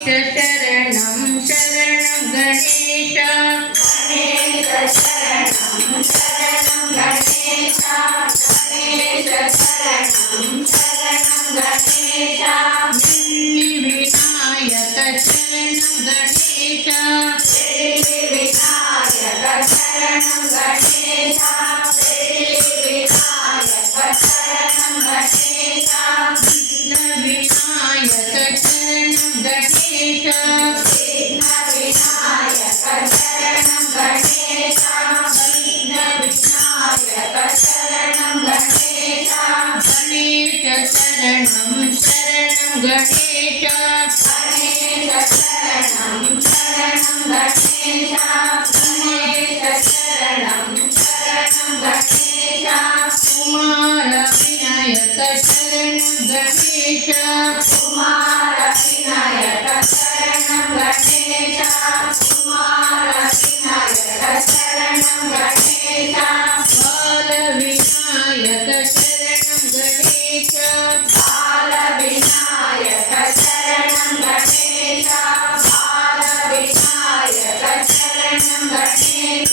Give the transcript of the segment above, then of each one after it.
शरणं शरणं गणेश गणेश शरणं शरणं गणेश गणेश शरणं शरणं गणेश विनायक शरणं गणेश विनायक शरणं गणेश विनायक शरणं गणेश विघ्नविनायक शरणं गणेश विघ्नविनायक शरणं गणेश विघ्नविनायक शरणं गणेश गणेश शरणं शरणं गणेश गणेश शरणं शरणं गणेश गणेश शरणं शरणं गणेश कुमार विनायक शरणं गणेश कुमार विनायक शरणं गणेश कुमार विनायक शरणं गणेश बाल विनायक शरणं गणेश बाल विनायक शरणं गणेश बाल विनायक शरणं गणेश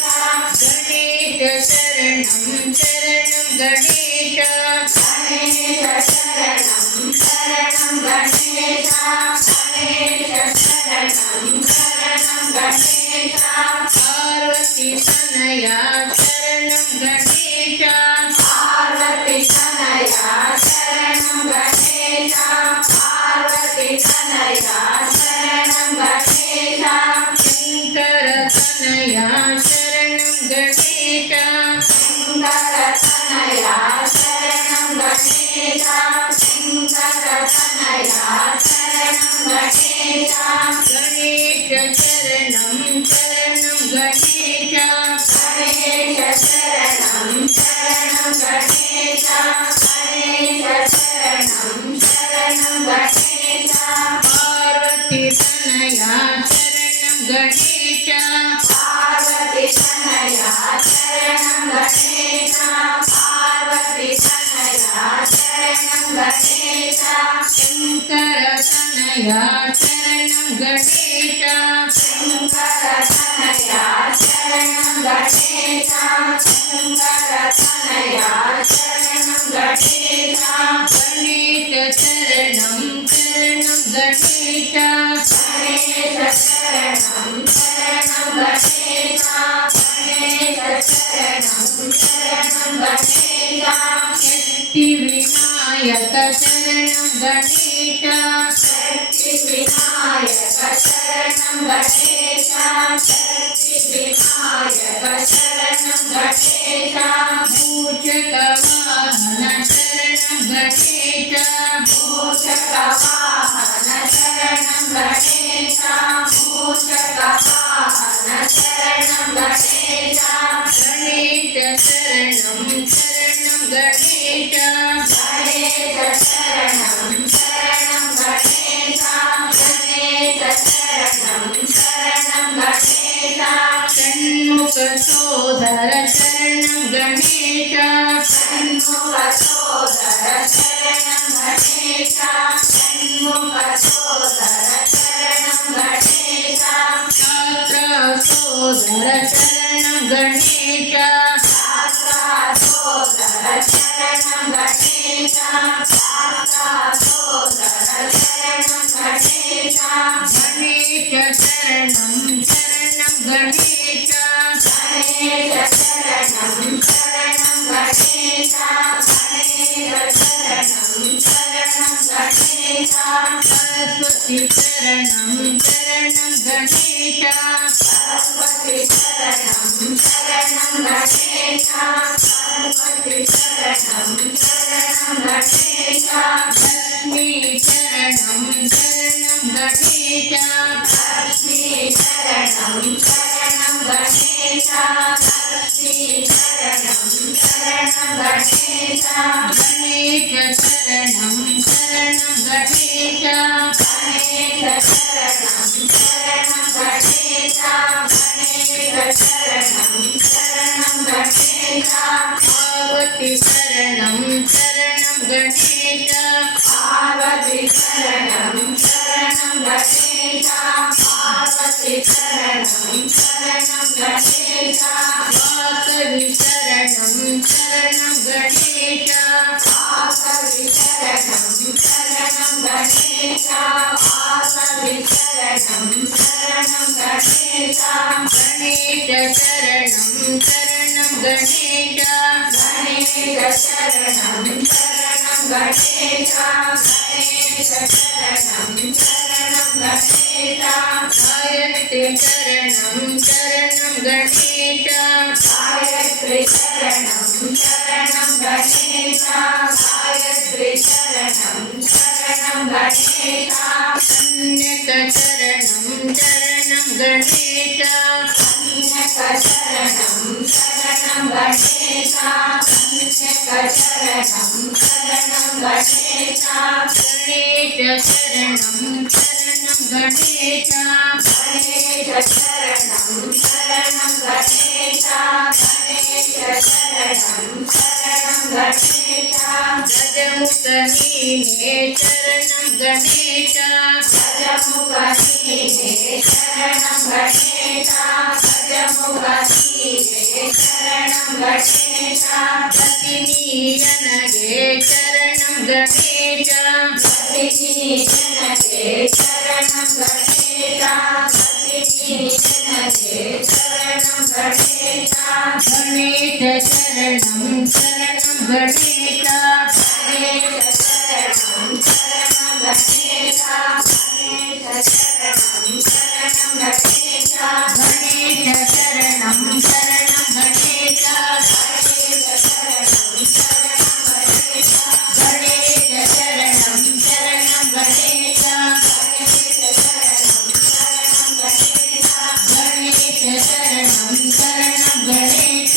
गणेश शरणं शरणं गणेश गणेश शरणं शरणं गणेश गणेश शरणं शरणं गणेश पार्वती तनया शरणं गणेश पार्वती तनया शरणं गणेश पार्वती तनया शरणं गणेश शंकर तनया शरणं गणेश शंकर तनया शरणं गणेश शंकर तनया शरणं गणेश गणेश शरणं शरणं गणेश गणेश शरणं शरणं गणेश गणेश शरणं शरणं गणेश पार्वती तनया शरणं गणेश पार्वती तनया शरणं गणेश पार्वती तनया शरणं गणेश शंकर तनया शरणं गणेश शंकर तनया शरणं गणेश शंकर तनया शरणं गणेश गणेश शरणं शरणं गणेश गणेश शरणं शरणं गणेश गणेश शरणं शरणं गणेश शक्तिविनायक शरणं गणेश शक्तिविनायक शरणं गणेश शक्तिविनायक शरणं गणेश भूषकवाहन शरणं गणेश भूषकवाहन शरणं गणेश भूषकवाहन शरणं गणेश गणेश शरणं शरणं गणेश गणेश शरणं शरणं गणेश गणेश शरणं शरणं गणेश षण्मुख सोदर शरणं गणेश षण्मुख सोदर शरणं गणेश षण्मुख सोदर शरणं गणेश शास्त्र सोदर शरणं गणेश शास्त्र सोदर शरणं गणेश शास्त्र सोदर शरणं गणेश गणेश शरणं शरणं गणेश गणेश शरणं शरणं गणेश गणेश शरणं शरणं गणेश सरस्वती शरणं शरणं गणेश सरस्वती शरणं शरणं गणेश सरस्वती शरणं शरणं गणेश लक्ष्मी शरणं शरणं गणेश लक्ष्मी शरणं शरणं गणेश लक्ष्मी शरणं शरणं गणेश गणेश शरणं शरणं गणेश गणेश शरणं शरणं गणेश गणेश शरणं शरणं गणेश पार्वती शरणं शरणं गणेश पार्वती शरणं शरणं गणेश गणेश पार्वती शरणं शरणं गणेश वासवी शरणं शरणं गणेश वासवी शरणं शरणं गणेश वासवी शरणं शरणं गणेश गणेश शरणं शरणं गणेश गणेश शरणं शरणं गणेश गणेश शरणं शरणं गणेश गायत्री शरणं शरणं गणेश गायत्री शरणं शरणं गणेश गायत्री शरणं शरणं गणेश कन्यक शरणं शरणं गणेश कन्यक शरणं शरणं गणेश कन्यक शरणं शरणं गणेश गणेश शरणं शरणं गणेश गणेश शरणं शरणं गणेश गणेश शरणं शरणं गणेश गजमुखनीने शरणं गणेश गजमुखनीने शरणं गणेश गजमुखनीने शरणं गणेश गतिनीयनगे शरणं गणेश गतिनीयनगे शरणं गणेश गतिनीयनगे शरणं गणेश गणेश शरणं शरणं गणेश गणेश शरणं शरणं गणेश गणेश शरणं शरणं गणेश गणेश शरणं शरणं गणेश गणेश शरणं शरणं गणेश गणेश शरणं शरणं गणेश गणेश शरणं शरणं गणेश गणेश शरणं शरणं गणेश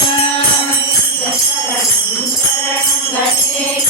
शरणं शरणं गणेश